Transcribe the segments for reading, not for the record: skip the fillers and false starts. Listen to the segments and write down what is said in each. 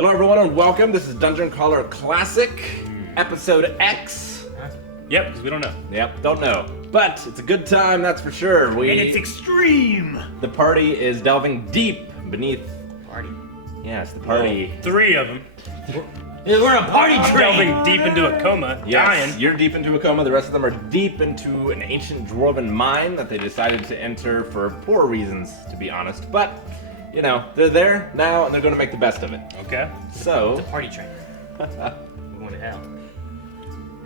Hello everyone and welcome. This is Dungeon Crawler Classic, Episode X. Yep, because we don't know. Yep, don't know. But it's a good time, that's for sure. And it's extreme! The party is delving deep beneath... Party? Yes, the party. Well, 3 of them. We're a party train! Delving deep into a coma, Yes, dying. you're deep into a coma. The rest of them are deep into an ancient dwarven mine that they decided to enter for poor reasons, to be honest. But, you know, they're there now and they're going to make the best of it. Okay. So... It's a party train. We're going to hell.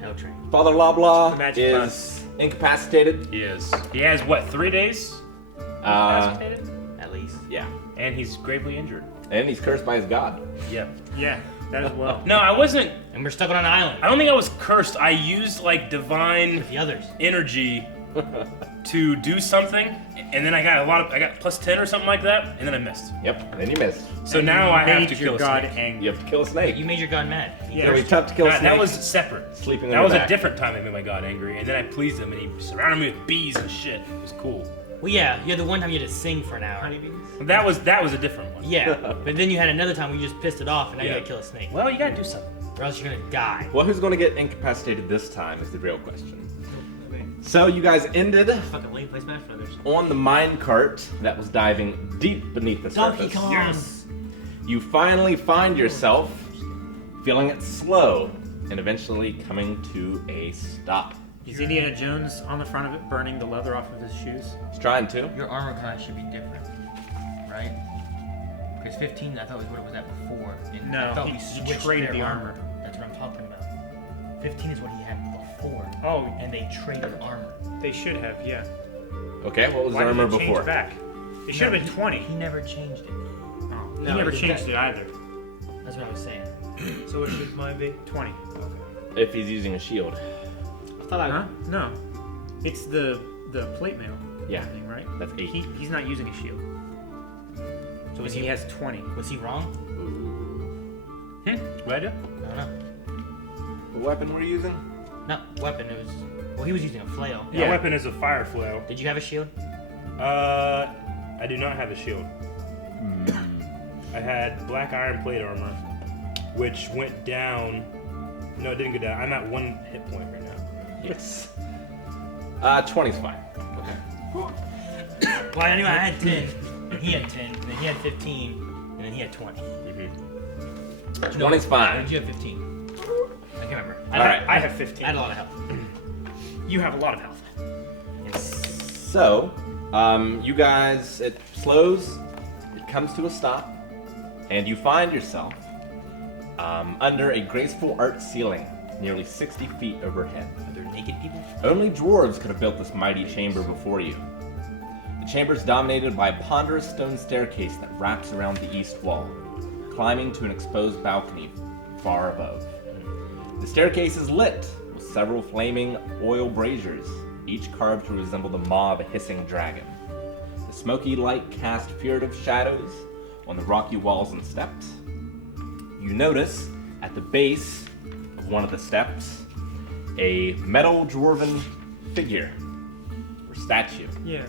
Hell train. Father Loblaw magic is incapacitated. He is. He has, what, 3 days? Incapacitated? At least. Yeah. And he's gravely injured. And he's cursed by his god. Yeah. Yeah, that as well. No, I wasn't. And we're stuck on an island. I don't think I was cursed. I used, like, divine With the others. energy to do something, and then I got plus 10 or something like that, and then I missed. Yep, and you missed. So now I have to Made your kill a god snake. angry. You have to kill a snake. You made your god mad. Yeah. It was tough to kill a snake. That was separate. Sleeping in That the was back. a different time I made my god angry, and then I pleased him, and he surrounded me with bees and shit. It was cool. Well, yeah, you had the one time you had to sing for an hour. That was a different one. Yeah, but then you had another time where you just pissed it off and now you Yeah. gotta kill a snake. Well, you gotta do something. Or else you're gonna die. Well, who's going to get incapacitated this time is the real question. So you guys ended Fucking late play Smash Brothers. on the mine cart that was diving deep beneath the Donkey surface. Kong! Yes. You finally find yourself feeling it slow and eventually coming to a stop. Is Indiana Jones on the front of it, burning the leather off of his shoes? He's trying to. Your armor class should be different, right? Because 15, I thought was what it was at before. And No, I thought he we switched traded their the armor. That's what I'm talking about. 15 is what he had before. Oh, And they traded armor. they should have, yeah. Okay, what was Why the armor did it change before? back? It should have been 20. He never changed it. Oh, he No, never he changed did it either. That's what I was saying. So what should mine be? 20. If he's using a shield. I thought Huh? No. It's the plate mail Yeah. thing, right? That's 8. He's not using a shield. So He has 20. was he wrong? What I do? I don't know. What weapon were you using? No, weapon. It was. Well, he was using a flail. My weapon is a fire flail. Did you have a shield? I do not have a shield. I had black iron plate armor, which went down. No, it didn't go down. I'm at 1 hit point right now. Yes. 20's fine. Well, anyway, I had 10, and he had 10, and then he had 15, and then he had 20. 20's Or fine. did you have 15? I can't remember. Alright. I have 15. I had a lot of health. You have a lot of health. So, you guys, it slows, it comes to a stop, and you find yourself under a graceful art ceiling, nearly 60 feet overhead. Are there naked people? Only dwarves could have built this mighty chamber before you. The chamber is dominated by a ponderous stone staircase that wraps around the east wall, climbing to an exposed balcony far above. The staircase is lit with several flaming oil braziers, each carved to resemble the maw of a hissing dragon. The smoky light cast furtive shadows on the rocky walls and steps. You notice at the base of one of the steps a metal dwarven figure or statue. Yeah.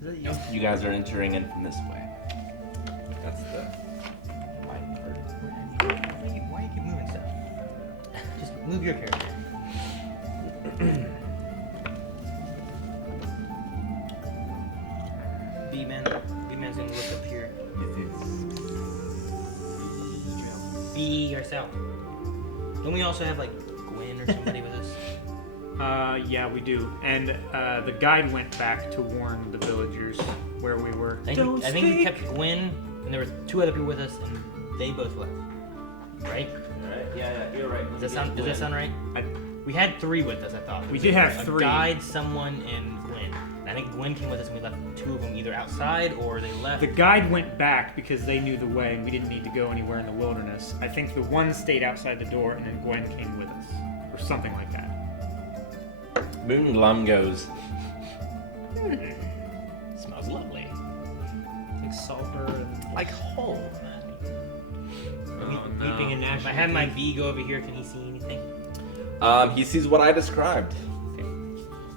Is that you? You guys are entering in from this way. That's the light part. Why do you keep moving stuff? Just move your character. B-Man. B-Man's gonna look up here. Be yourself. Don't we also have, like, Gwen or somebody with us? Yeah, we do. And the guide went back to warn the villagers where we were. I think we kept Gwen, and there were 2 other people with us, and they both left. Right? Alright, yeah, you're right. Does that sound right? We had 3 with us, I thought. We did have a 3. guide, someone, and Gwen. And I think Gwen came with us, and we left 2 of them either outside or they left. The guide went back because they knew the way and we didn't need to go anywhere in the wilderness. I think the one stayed outside the door and then Gwen came with us. Or something like that. Moon Glum goes, smells lovely. Like sulfur and... Like home. Weeping and gnashing. If I have my bee go over here, can he see anything? He sees what I described.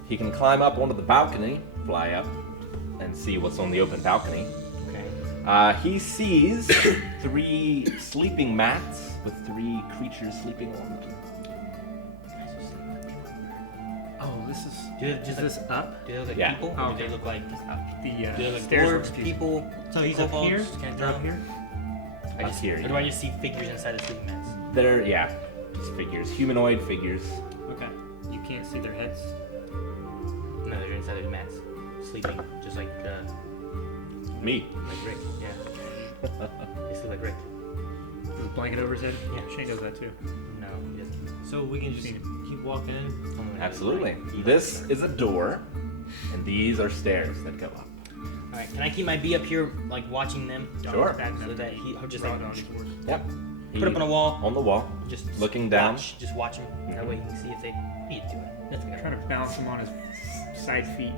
He can climb up onto the balcony, fly up, and see what's on the open balcony. Okay. He sees 3 sleeping mats with 3 creatures sleeping on them. Oh, this is. Is this up? Do they look like Yeah. people? Oh, Or do they okay. look like The do they look like stairs are dwarves, confusing. people? So he's up kobolds? here? Can I They're tell? up here? I just hear Or you. do I just see figures inside the sleeping mats? They're, yeah, just figures. Humanoid figures. Okay. You can't see their heads? No, they're inside the mats, sleeping, just like Me. Rick. Yeah. They sleep like Rick. With a blanket over his head? Yeah. Shane does that too. No, he doesn't. So we can just keep walking in. Only Absolutely. He This doesn't. is a door, and these are stairs that go up. All right. Can I keep my bee up here, like watching them? Sure. So that I'll just like Yep. put up on a wall, On the wall. just Looking down. Watch, just watch them. That way you can see if they. What are you doing? Nothing. I'm trying to balance him on his side feet.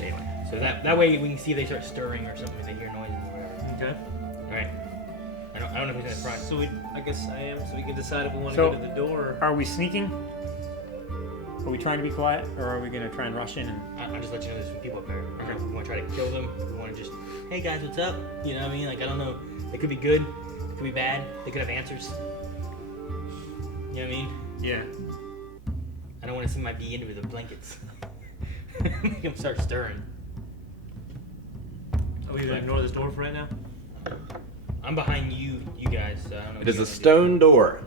Anyway, so that way we can see if they start stirring or something, if they hear noises or whatever. Okay. All right. I don't know who's in the front. So I guess I am. So we can decide if we want to So- go to the door. Are we sneaking? Are we trying to be quiet, or are we gonna try and rush in? And... I'll just let you know there's some people up there. Okay. If we want to try to kill them, if we want to just, hey guys, what's up? You know what I mean? Like, I don't know. They could be good. They could be bad. They could have answers. You know what I mean? Yeah. I don't want to see my bee into the blankets. Make them start stirring. Are we gonna ignore this door for right now? I'm behind you guys, so I don't know. It is a stone door.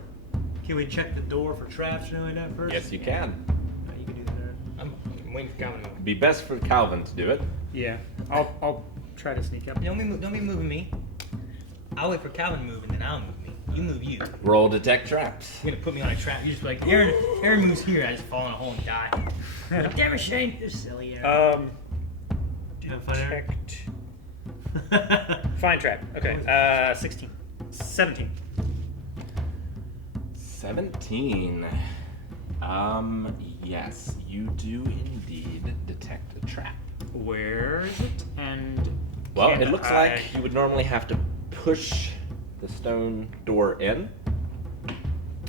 Can we check the door for traps or anything like that first? Yes, you can. No, you can do that. I'm waiting for Calvin to move. It'd be best for Calvin to do it. Yeah. I'll try to sneak up. Don't be moving me. I'll wait for Calvin to move and then I'll move me. You move you. Roll detect traps. You're gonna put me on a trap. You're just like, Aaron moves here. I just fall in a hole and die. Like, damn it, Shane. You're silly, Aaron. Do you have fun, Eric? Find trap. Okay. 16. 17. 17. Yes, you do indeed detect a trap. Where is it? And Well, can it looks I- like you would normally have to push the stone door in.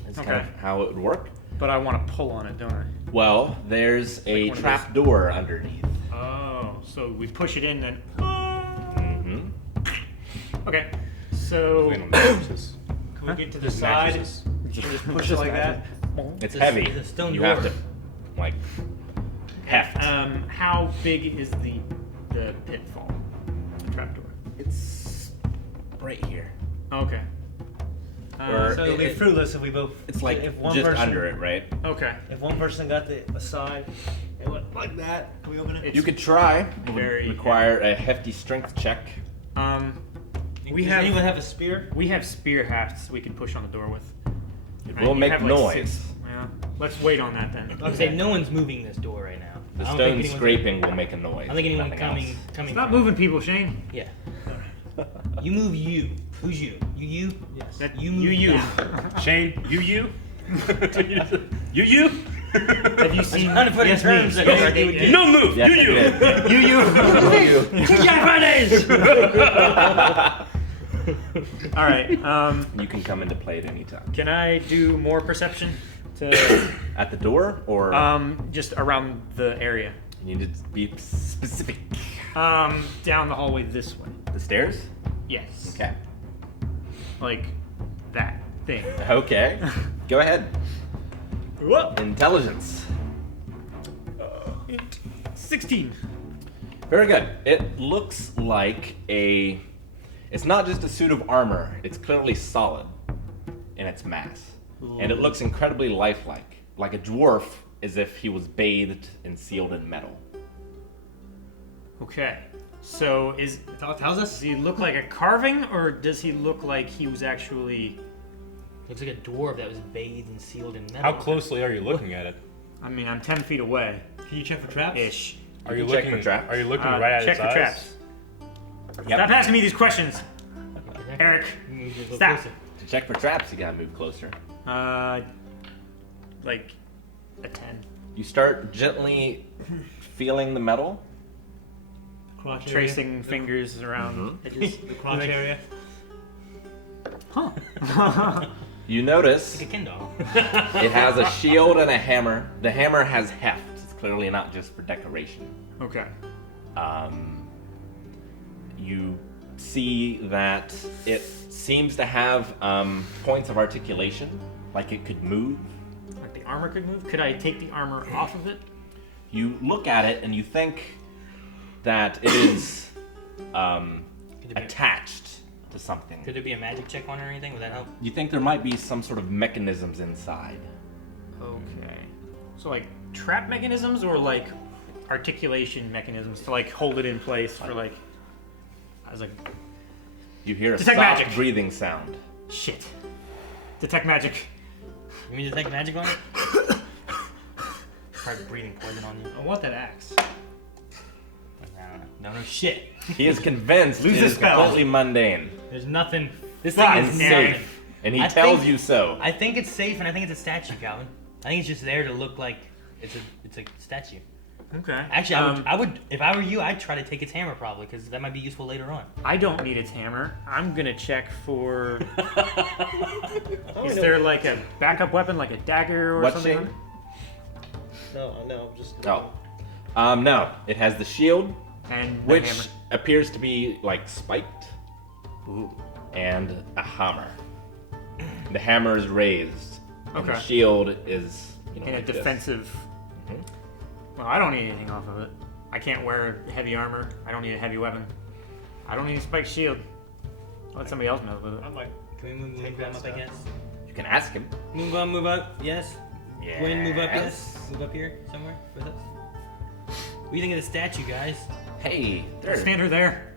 That's kind Okay. of how it would work. But I want to pull on it, don't I? Well, there's a one of trap door underneath. Oh, so we push it in then. Mm-hmm. Okay. So Land on mattresses. Can we get to the Just side? mattresses. Just push it like that? It's It's a- heavy. it's a stone you door. have to, like, heft. how big is the pitfall? The trapdoor. It's right here. Okay. Or- So it'll be fruitless if we both. It's like if one just person, under it, right? Okay. If one person got the side, it went like that. Can we open it? It's You could try. It would very require a hefty strength check. We Does have anyone have a spear? we have spear hafts we can push on the door with. It Right, will you make have, like, noise. 6. Yeah. Let's wait on that then. Like I say, no one's moving this door right now. The I don't stone think anyone's- scraping will make a noise. I don't think anyone nothing coming else. Stop from- moving, people, Shane. Yeah. You move you. Who's you? You? Yes. That, You move you. that. Shane, you. You. Have you seen? Trying to put in terms that I think would get. No move. Yes, you. I did. You. Jack Fridays! All right. You can come into play at any time. Can I do more perception to At the door, or just around the area? you need to be specific. Down the hallway this way. The stairs? Yes. Okay. Like that thing. Okay. Go ahead. Whoa. Intelligence. 16. Very good. It looks like a. It's not just a suit of armor. It's clearly solid in its mass, and it looks incredibly lifelike, like a dwarf, as if he was bathed and sealed in metal. Okay. So Tells us. does he look like a carving, or does he look like he was actually? Looks like a dwarf that was bathed and sealed in metal. How closely are you looking at it? I mean, I'm 10 feet away, Can you check for traps? ish. Are you can check looking for traps. Are you looking right at check its for eyes? traps. Yep. Stop asking me these questions, Eric. Move just a little Stop. closer. To check for traps, you gotta move closer. Like a 10. You start gently feeling the metal. Crotch area? Tracing fingers around edges. The crotch area. Huh. You notice Like a Ken doll. it has a shield and a hammer. The hammer has heft. It's clearly not just for decoration. Okay. You see that it seems to have points of articulation, like it could move. Like the armor could move? Could I take the armor off of it? You look at it and you think that it is attached to something. Could there be a magic check on it or anything? Would that help? You think there might be some sort of mechanisms inside. Okay. So like trap mechanisms or like articulation mechanisms to like hold it in place for like... I was like, You hear a Detect soft magic. breathing sound. shit. Detect magic. You mean detect magic on it? Try breathing poison on you. I want that axe. No shit. He is convinced Lose it the is spell. completely mundane There's nothing. This Fuck. thing and is Scary. safe. And he I tells think- you so. I think it's safe, and I think it's a statue, Calvin. I think it's just there to look like it's a statue. Okay. Actually, I would if I were you, I'd try to take its hammer probably, because that might be useful later on. I don't need its hammer. I'm gonna check for... Oh, Is no. there like a backup weapon, like a dagger or What something? shape? No, just. Oh. No. It has the shield, And the which hammer. appears to be like spiked, Ooh. and a hammer. The hammer is raised, and the Okay. shield is, you know, In a like this. defensive... Mhm. Well, I don't need anything off of it. I can't wear heavy armor. I don't need a heavy weapon. I don't need a spiked shield. I'll let somebody else mess with it. I'm like, Can we move Take him that up, I stuff. guess? You can ask him. Move up, yes. Yeah. Gwen, move up, yes. Move up here somewhere with us. What do you think of the statue, guys? Hey, there Stand her there.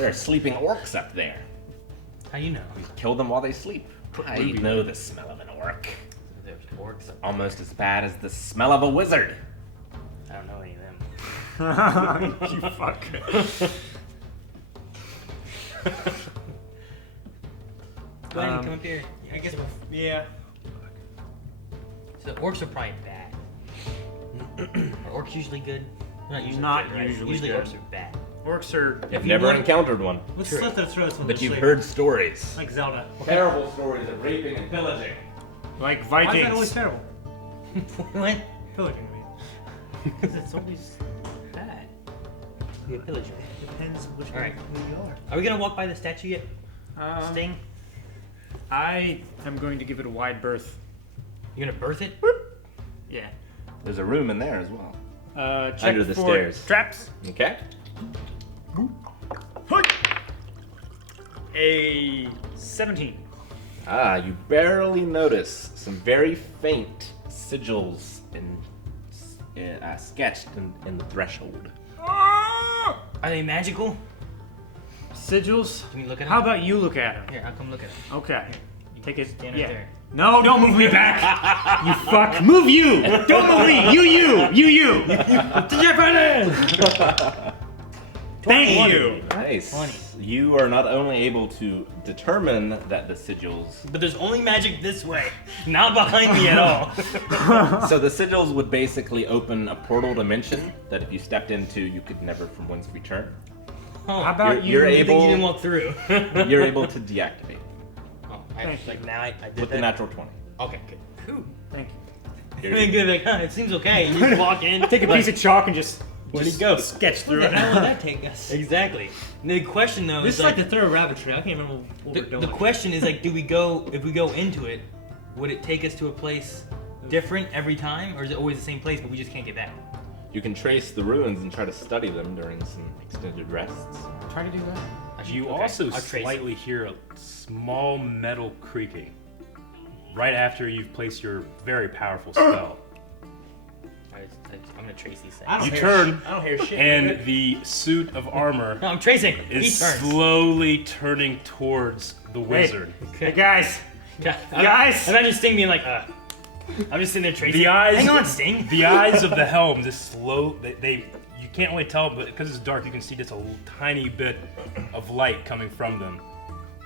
are sleeping orcs up there. How you know? Kill them while they sleep. I ruby. know the smell of an orc. There's orcs. Almost as bad as the smell of a wizard. I don't know any of them. You fuck. Gwen, come up here. I guess. Yeah. So the orcs are probably bad. Are orcs usually good? They're not usually Not good, right? usually Usually good. orcs are bad. Orcs are... You've you never want- encountered one, Let's True. slit their throats when but they're you've sleeping. heard stories. Like Zelda. Terrible stories of raping and pillaging. Like Why is Vikings. that always terrible? What? Pillaging, I mean. Because it's always bad. Be a pillager. Depends which All right. one you are. Are we gonna walk by the statue yet? Sting? I am going to give it a wide berth. You gonna birth it? Yeah. There's a room in there as well. Check Under the for stairs. traps. Okay? A 17. You barely notice some very faint sigils sketched in the threshold. Are they magical? Sigils? Can we look at them? How about you look at them? Here, I'll come look at them. Okay. Take it. Stand right Yeah. there. No, don't move me back. You fuck. Move you. Don't move me. You. Thank you. Nice. 20. You are not only able to determine that the sigils... But there's only magic this way, not behind me at all. So the sigils would basically open a portal dimension that if you stepped into, you could never from whence return. Oh, How about You're I think able... you didn't walk through. You're able to deactivate Oh, Thank you. like now I did with that. the natural 20. Okay, good. Cool. Thank you. I mean, good. Like, it seems okay. You just walk in. Take a piece of chalk and just Where'd he go? sketch through Where it. the hell would that take us? Exactly. The question though This is is like the third rabbit trail. I can't remember what the, we're doing. the question is like, do we go if we go into it? Would it take us to a place different every time, or is it always the same place but we just can't get back? You can trace the ruins and try to study them during some extended rests. Try to do that. You Okay, also I'll trace slightly hear a small metal creaking right after you've placed your very powerful spell. I'm gonna trace these things. I don't You hear turn, I don't hear shit. and the suit of armor No, I'm tracing. is He turns. slowly turning towards the wizard. Hey guys. Guys! Imagine Sting being like, I'm just sitting there tracing. The eyes, Hang on, Sting. The eyes of the helm just slow. You can't really tell, but because it's dark, you can see just a tiny bit of light coming from them.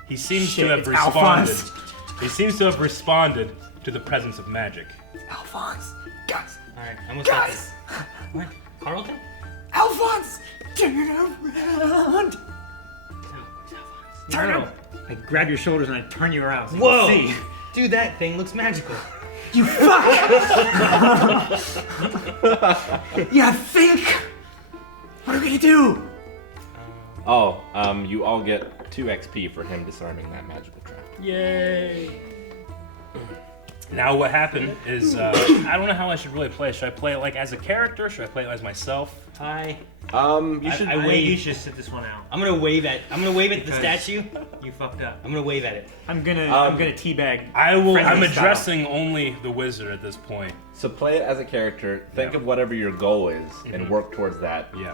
He seems Shit, to have it's responded. Alphonse. He seems to have responded to the presence of magic. Alphonse. Guys. Alright, I'm gonna stop this. What? Carlton? Alphonse. Turn around. Turn around. I grab your shoulders and I turn you around. So you Whoa! can see. Dude, that thing looks magical. You fuck! You think What are we gonna do? Oh, you all get 2 XP for him disarming that magical trap. Yay! Now what happened is, I don't know how I should really play. Should I play it like as a character? Should I play it as myself? Hi. You should. I I think wave. you should sit this one out. I'm gonna wave at the Because- statue. You fucked up. I'm gonna wave at it. I'm gonna teabag. I'm Friendly style. addressing only the wizard at this point. So play it as a character. Think of whatever your goal is and work towards that. Yeah.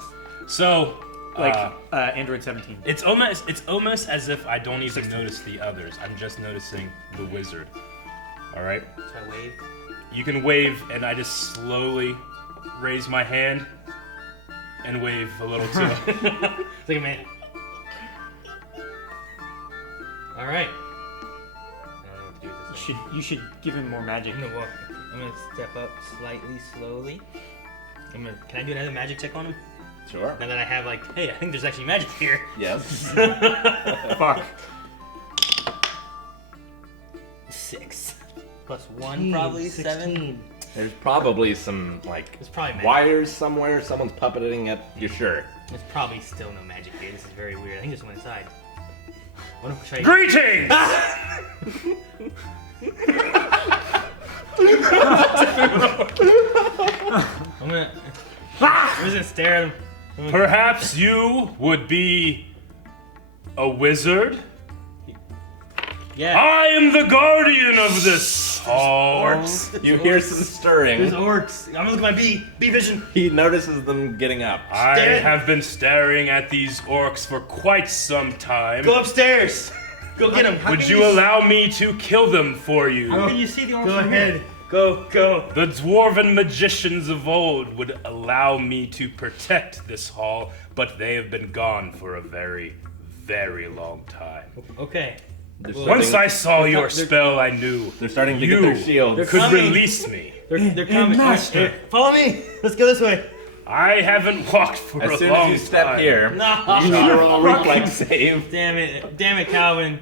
So, Like Android 17. it's almost as if I don't even notice the others. I'm just noticing the wizard. All right. So I wave. You can wave, and I just slowly raise my hand and wave a little too. It's like a man. All right. I don't know what to do with this. You should give him more magic. I'm gonna walk. I'm gonna step up slightly, slowly. Can I do another magic check on him? Sure. Now that I have like, hey, I think there's actually magic here. Yes. Fuck. 6 plus 1, probably 7. There's probably some It's probably magic. wires somewhere. Someone's puppeting at your shirt. There's probably still no magic here. This is very weird. I think there's one inside. What if I Greetings! I'm just gonna stare at him. Perhaps you would be a wizard? Yeah. I am the guardian of this hall. You hear some stirring. There's orcs. I'm gonna look at my bee vision. He notices them getting up. I Stare. have been staring at these orcs for quite some time. Go upstairs. Go get him. Would you allow me to kill them for you? How can you see the orcs Go from ahead. here? Go. The dwarven magicians of old would allow me to protect this hall, but they have been gone for a very, very long time. Okay. They're Once starting- I saw your they're- spell, I knew They're starting to you get their shields. could coming. release me. They're coming. master. Follow me. Let's go this way. I haven't walked for As a soon long as you step time. here, No. you need to roll a reflex save. Damn it, Calvin.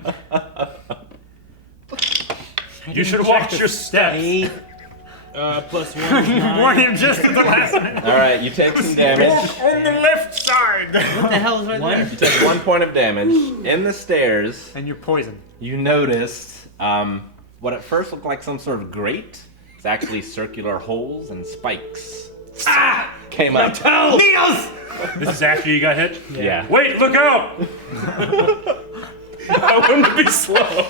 You should watch your steps. 8. Plus 1 is 9. Warn him just at the last minute. All right, you take some damage. On the left side. What the hell is right there? You take 1 point of damage. In the stairs, And you're poisoned. you noticed what at first looked like some sort of grate. It's actually circular holes and spikes. Came up. Needles! This is after you got hit? Yeah. Wait, look out! I want to be slow.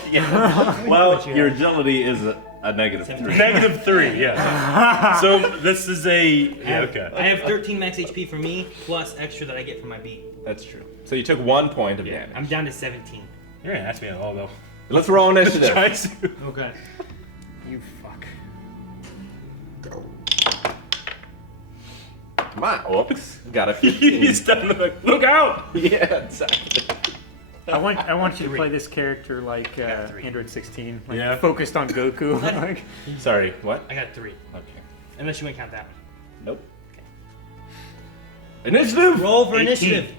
Well, your agility is a negative 3. -3, yeah. So this is a... Yeah, okay. I have 13 max HP for me, plus extra that I get from my beat. That's true. So you took 1 point of damage. I'm down to 17. You're gonna ask me at all, though. Let's roll initiative. Trying to- Okay. You fuck. Come on, oops. Got a 15. He's done like, look out! Yeah, exactly. I want you to play this character like Android 16, like Yeah. focused on Goku. like, Sorry, what? I got 3. Okay. Unless you want to count that one. Nope. Initiative! Roll for 18. initiative.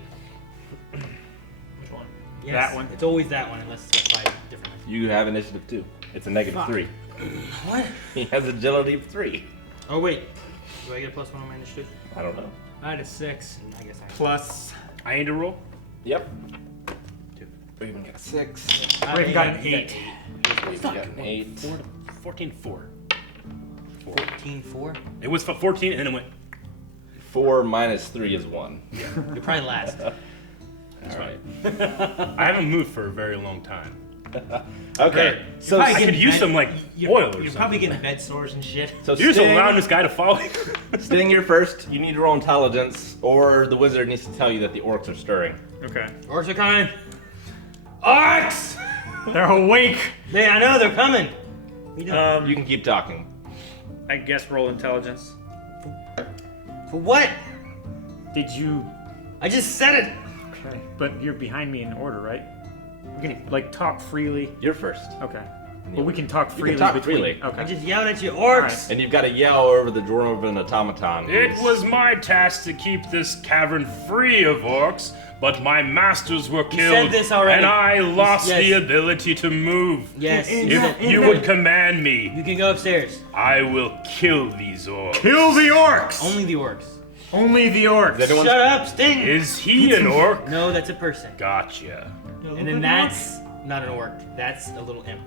Which one? Yes, That one. It's always that one, unless it's specified differently. You have initiative too. It's a -3. What? He has agility of 3. Oh, wait. Do I get a plus 1 on my initiative? I don't know. I had a 6. I guess I plus, I need to roll? Yep. We even got a 6. Raven got an 8. We got an 8. 14, 4. 14, 4. It was 14 and then it went... 4 minus 3 is 1. You're probably last. Alright. I haven't moved for a very long time. Okay. So, probably I could getting use bed- some, like, You're, oil or you're something. probably getting bed sores and shit. so You're just Sting, allowing this guy to follow you. Sting, you're first. You need to roll intelligence, or the wizard needs to tell you that the orcs are stirring. Okay. Orcs are coming. Orcs! They're awake. I know they're coming. What you doing? You can keep talking. I guess roll intelligence. For what? Did you? I just said it. Okay. But you're behind me in order, right? We're gonna like talk freely. You're first. Okay. Well, we can talk You freely can talk between. freely. Okay. I just yelled at you, orcs. And you've got to yell over the dwarven automaton. It was my task to keep this cavern free of orcs, but my masters were killed, said this already. and I lost Yes. the ability to move. Yes. If you would command me, You can go upstairs. I will kill these orcs. Kill the orcs. Only the orcs. Only the orcs. Is anyone- Shut up, Sting! Is he an orc? No, that's a person. Gotcha. And then that's not an orc. That's a little imp.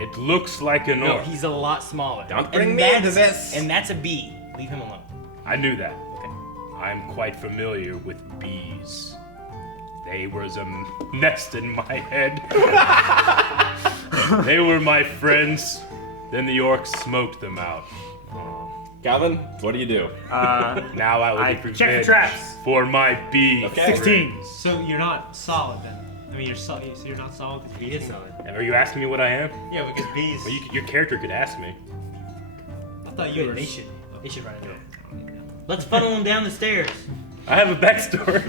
It looks like an No, orc. he's a lot smaller. Don't bring And me into that's- this. And that's a bee. Leave him alone. I knew that. Okay. I'm quite familiar with bees. They was a nest in my head. They were my friends. Then the orcs smoked them out. Calvin, what do you do? Now I will I get check revenge for traps. for my bee. Okay. 16. friends. So you're not solid then. I mean, so you're not solid. 'cause He bees is can- solid. Are you asking me what I am? Yeah, because bees. Well, your character could ask me. I thought you Good. were. They should run into him. Let's funnel him down the stairs. I have a backstory.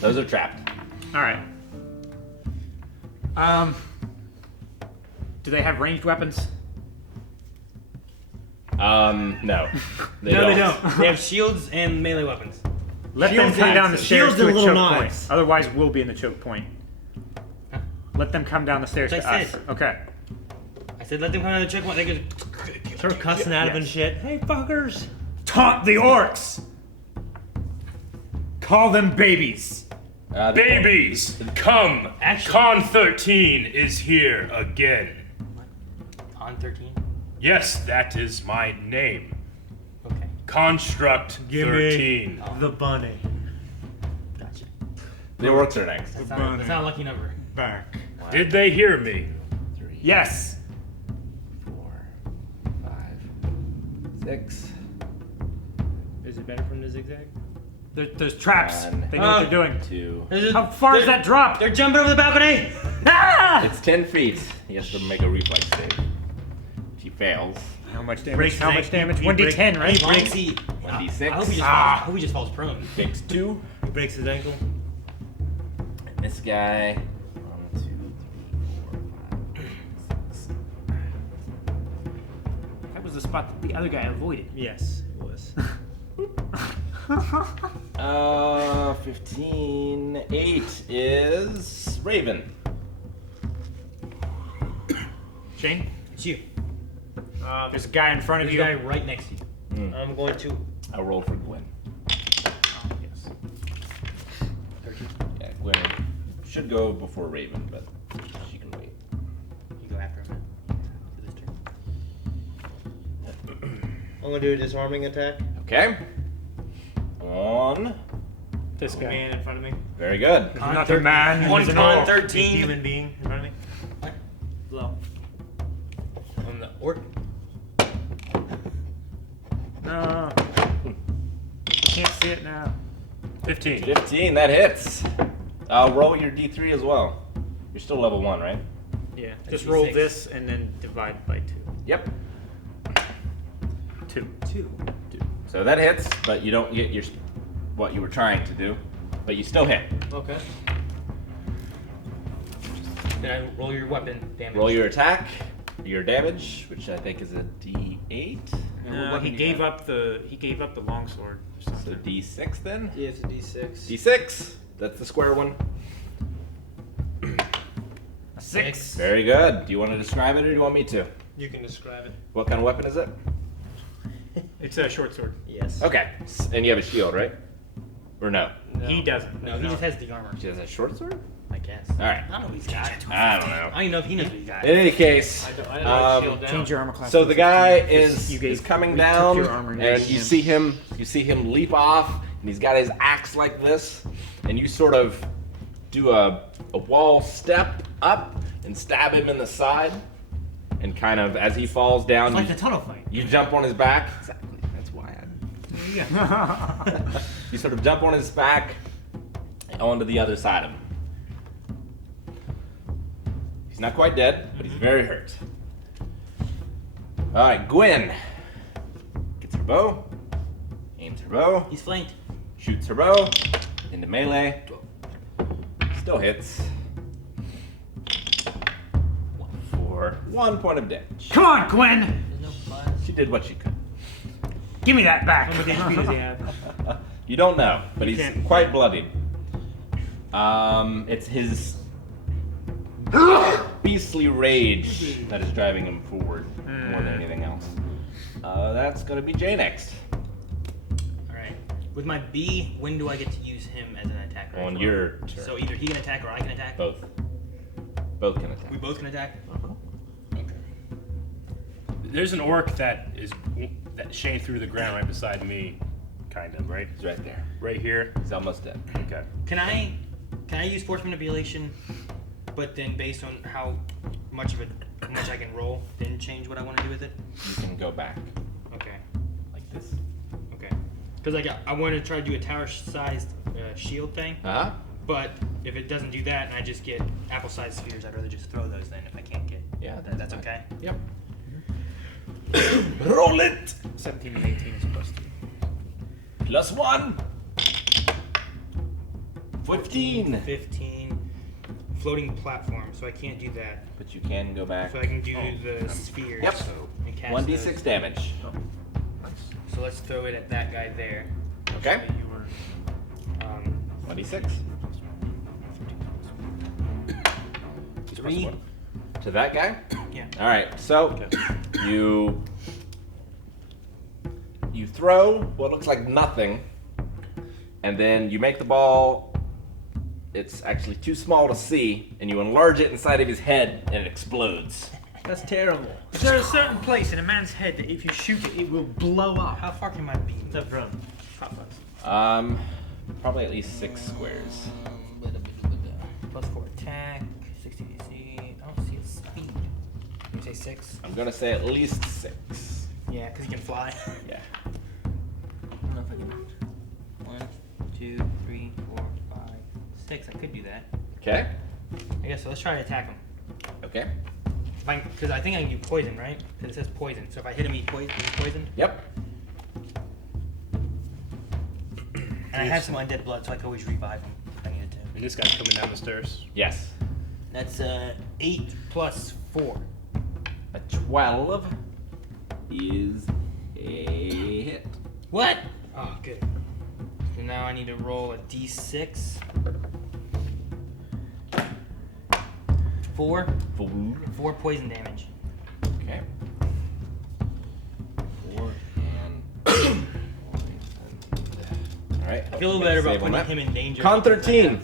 Those are trapped. All right. Do they have ranged weapons? No. They No, they don't. They have shields and melee weapons. Let Shields them come and down the axes. stairs Shields to a and little choke knives. point. Otherwise, we'll be in the choke point. Huh? Let them come down the stairs That's to what I us. said. Okay. I said let them come out of the checkpoint. They could Start cussing at him and shit. Hey, fuckers. Taunt the orcs. Call them babies. Babies, come! Actually- Con 13 is here again. on 13. Yes, that is my name. Okay, Construct Give me 13. the bunny gotcha. The orcs are next. That's not a lucky number. back. Did they hear me? 3, Yes. 4, 5, 6. Is it better from the zigzag? There's traps. One. They know what they're doing. 2. How far is that drop? They're jumping over the balcony. Ah! It's 10 feet. He has to make a reflex save. If he fails, How much damage? Breaks How his much ankle. damage? He 1d10, right? As long as he, 1d6. I hope he just, I hope he just falls prone. takes 2. He breaks his ankle. And this guy. 1, 2, 3, 4, 5, 6. That was the spot that the other guy avoided. Yes, it was. 15. 8 is Raven. Shane, It's you. there's a guy in front of There's a you. guy right next to you. I'm going to. I'll roll for Gwen. Oh, yes. 13. Yeah, Gwen should go before Raven, but she can wait. You go after him. For this turn. I'm gonna do a disarming attack. Okay. On. This guy. Man in front of me. Very good. He's not a man. One He's an con orc. 13. Human being in front of me. What? Low. On the orc. No. Can't see it now. 15. 15, that hits. Roll your d3 as well. You're still level 1, right? Yeah. That's Just roll D6. this and then divide by 2. Yep. 2. 2. So that hits, but you don't get your what you were trying to do, but you still hit. Okay. Then I roll your weapon damage. Roll your attack, your damage, which I think is a d8. No, he gave up the longsword. Or So something. d6 then. Yeah, it's a D6. D6. That's the square one. 6. Very good. Do you want to describe it or do you want me to? You can describe it. What kind of weapon is it? It's a short sword. Yes. Okay. And you have a shield, right? Or no? No. He doesn't. No, he just has the armor. She has a short sword? I guess. All right. I don't know what he's got. I don't know. I don't even know if he knows what he's got. In any case, I don't have shield down. Change your armor class. so to the guy 15, 'cause is you gave- coming we took down, your armor and gave you him. see him leap off, and he's got his axe like this, and you sort of do a wall step up and stab him in the side, and kind of as he falls down, It's like you, the tunnel fight. you jump on his back. Exactly. That's why you sort of jump on his back onto the other side of him. He's not quite dead, but he's very hurt. All right, Gwen gets her bow, aims her bow, He's flanked. shoots her bow into melee. Still hits. For 1 point of damage. Come on, Gwen! There's no plus. She did what she could. Give me that back. How much HP does he have? You don't know, but he's can't- quite bloodied. It's his beastly rage that is driving him forward more than anything else. That's gonna be Jay next. With my B, when do I get to use him as an attacker? On your turn. So either he can attack or I can attack? Both. Both can attack. We both can attack? Okay. There's an orc that Shane threw to the ground right beside me, kind of, right? He's right there. Right here. He's almost dead. Okay. Can I use force manipulation, but then based on how much I can roll, then change what I want to do with it? You can go back Okay. like this. Okay. Because I want to try to do a tower-sized shield thing, Uh huh. but if it doesn't do that and I just get apple-sized spheres, I'd rather just throw those then if I can't get. Yeah, That's fine. okay. Yep. Roll it. 17 and 18 is supposed to. +1. 15. 15. Floating platform, so I can't do that. But you can go back. So I can do the spheres. Yep. And cast 1d6 those. damage. So let's throw it at that guy there. Okay. So you were, 1d6. 3. To that guy? Yeah. All right. So you throw what looks like nothing, and then you make the ball. It's actually too small to see, and you enlarge it inside of his head, and it explodes. That's terrible. Is there a certain place in a man's head that if you shoot it, it will blow up? How far can my beam? What's up, drone? Probably at least 6 squares. +4 attack, 60 DC. I don't see a speed. You say 6? I'm gonna say at least 6. Yeah, because he can fly. Yeah. I don't know if I can. 1, 2, 3, 4, 5, 6. I could do that. Okay. I guess so. Let's try to attack him. Okay. Because I think I can do poison, right? Because it says poison. So if I hit him, he's poisoned. Yep. And I have some undead blood, so I can always revive him if I needed to. And this guy's coming down the stairs. Yes. That's 8 + 4. A 12 is a hit. What? Oh, good. So now I need to roll a d6. 4. 4 poison damage. Okay. 4 and. All right. I feel a little better about putting him in danger. Con 13.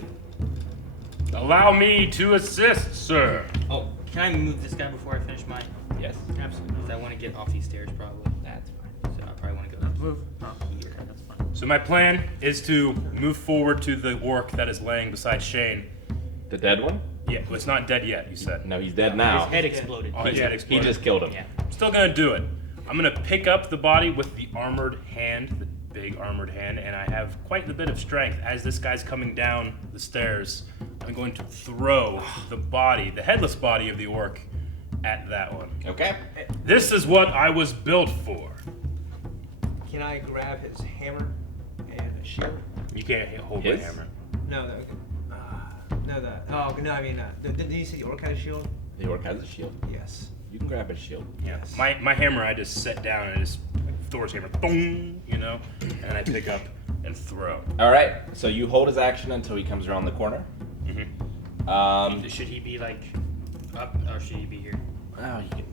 Allow me to assist, sir. Oh, can I move this guy before I finish mine? Yes. Absolutely. Because I want to get off these stairs probably. That's fine. So I probably want to go Move. Oh, here. that's fine. So my plan is to move forward to the orc that is laying beside Shane. The dead one? Yeah, well, it's not dead yet, you said. No, he's dead now. His head exploded. Oh, his head He exploded. just killed him. Yeah. Still gonna do it. I'm gonna pick up the body with the armored hand, the big armored hand, and I have quite a bit of strength. As this guy's coming down the stairs, I'm going to throw the body, the headless body of the orc, at that one. Okay. This is what I was built for. Can I grab his hammer and a shield? You can't hold my His? hammer. No, that. No, that. Oh, no, I mean, did you say the orc had a shield? The orc has a shield. Yes. You can grab his shield. Yeah. Yes. My hammer, I just set down and just like Thor's hammer, boom, you know, and I pick up and throw. All right. So you hold his action until he comes around the corner. Mm-hmm. Should he be like up or should he be here? Oh, you can.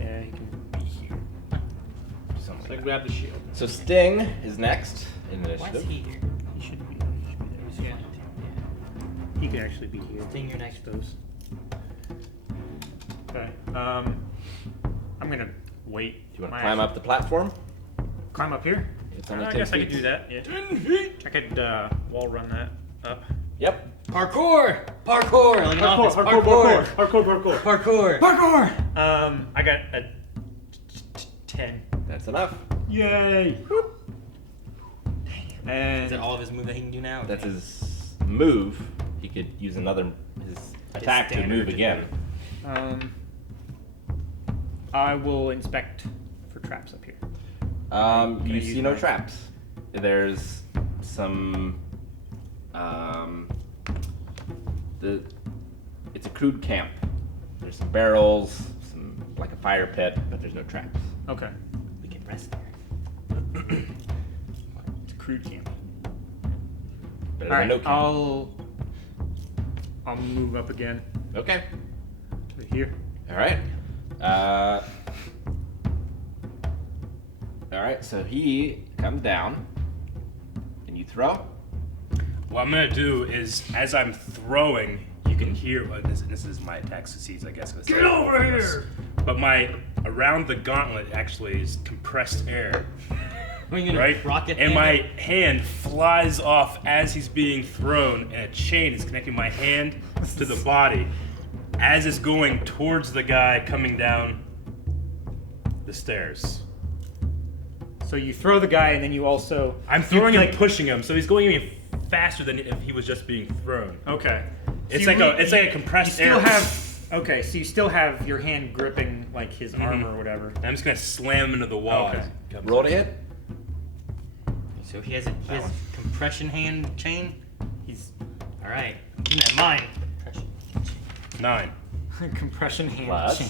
Yeah, you can be here. Something So I like that. grab the shield. So Sting is next in Why is initiative. he here? He should be there. Yeah. He can actually be here. Sting, you're next. Those. Okay. I'm gonna wait. Do you want My to climb action. up the platform? Climb up here? It's only I 10 guess I feet. could do that. Yeah. I could wall run that up. Yep. Parkour! Parkour! Like an office. Parkour! Parkour. Parkour! I got a 10. That's enough. Yay! Is And that all of his move that he can do now? That's his move. He could use his attack to standard move to again. I will inspect for traps up here. You I see use no my- traps. There's some. It's a crude camp. There's some barrels, like a fire pit, but there's no traps. Okay. We can rest there. It's a crude camp. Better All than right. no camp. I'll move up again Okay. to here. All right. All right. So he comes down, throw? What I'm gonna do is, as I'm throwing, you can hear. This is my attack succeeds, I guess. Get over here! But around the gauntlet actually is compressed air, Are you gonna right? rocket And hand my it? hand flies off as he's being thrown, and a chain is connecting my hand to the body as it's going towards the guy coming down the stairs. So you throw the guy, and then you also. I'm throwing like, and pushing him, so he's going even faster than if he was just being thrown. Okay. It's So like a compressed you still air. have. Okay, so you still have your hand gripping like his armor or whatever. I'm just gonna slam him into the wall. Okay. Roll to hit. So he has a compression hand chain? He's All right. Keep that in mind. Compression. 9. compression hand Plus, chain.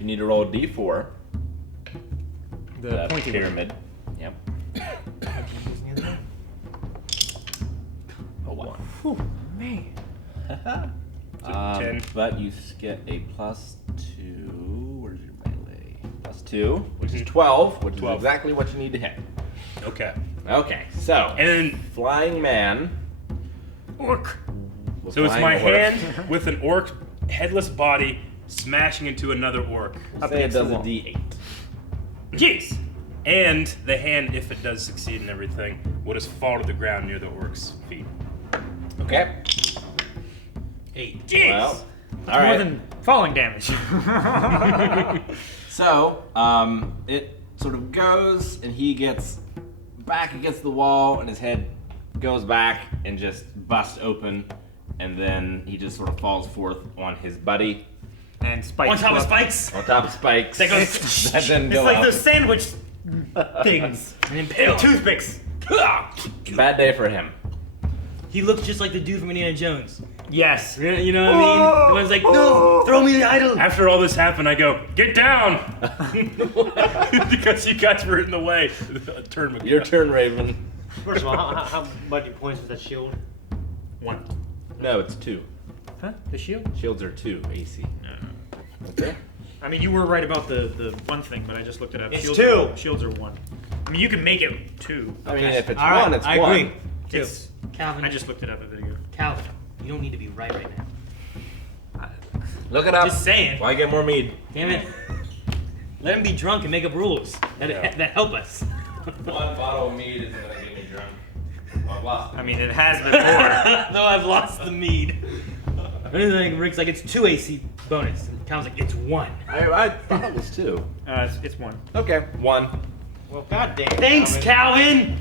you need to roll a d4. The pointy one. pyramid. Yep. A 1. Whew, man. 10. But you get a +2. Where's your melee? +2, which is 12, which 12. is exactly what you need to hit. Okay. Okay, so And then, flying man. Orc. so it's flying my orc. hand with an orc headless body smashing into another orc. We'll Up say it against the does a wall. d8. Jeez! And the hand, if it does succeed and everything, will just fall to the ground near the orc's feet. Okay. 8. Jeez! Well, all More right. than falling damage. So, it sort of goes, and he gets back against the wall, and his head goes back and just busts open, and then he just sort of falls forth on his buddy And spikes. On top go of up. spikes? on top of spikes. That goes- that doesn't It's go like up. those sandwich things. And impale. Toothpicks. Bad day for him. He looks just like the dude from Indiana Jones. Yes. You know what I mean? The one's like, no, throw me the idol. After all this happened, I go, get down! Because you guys were in the way. Turn McGill. Your turn, Raven. First of all, how many points is that shield? 1. No, it's 2. Huh? The shield? Shields are 2 AC. Okay. I mean, you were right about the one thing, but I just looked it up. It's shields 2. Shields are 1. I mean, you can make it 2. I mean, if it's All right, 1, it's I 1. agree. It's, Calvin, I just looked it up a bit ago. Calvin, you don't need to be right now. Look it up. Just saying. Why get more mead? Damn it. Let him be drunk and make up rules that, Yeah. that help us. One bottle of mead isn't gonna get me drunk. Well, I've lost. I mean, it has before. No, I've lost the mead. Anything, Rick's like, it's 2 AC bonus. And Calvin's like, it's 1. I thought it was 2. It's 1. Okay, 1. Well, goddamn. Thanks, Calvin!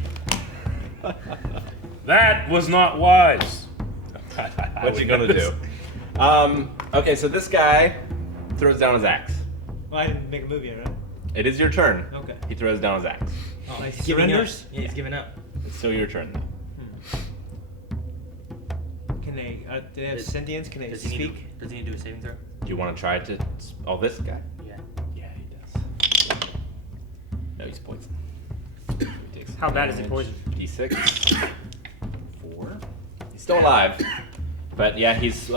That was not wise. What you gonna do? Okay, so this guy throws down his axe. Well, I didn't make a move yet, right? It is your turn. Okay. He throws down his axe. Oh, he's giving giving up. Surrenders? Yeah, he's giving up. It's still your turn though. Can they? Do they have sentience? Can they Does he, need speak? to, does he need to do a saving throw? Do you want to try to? Oh, this guy. Yeah. Yeah, he does. No, he's poisoned. He takes How bad is he damage. poisoned? D6. 4. He's still alive. But yeah, he's.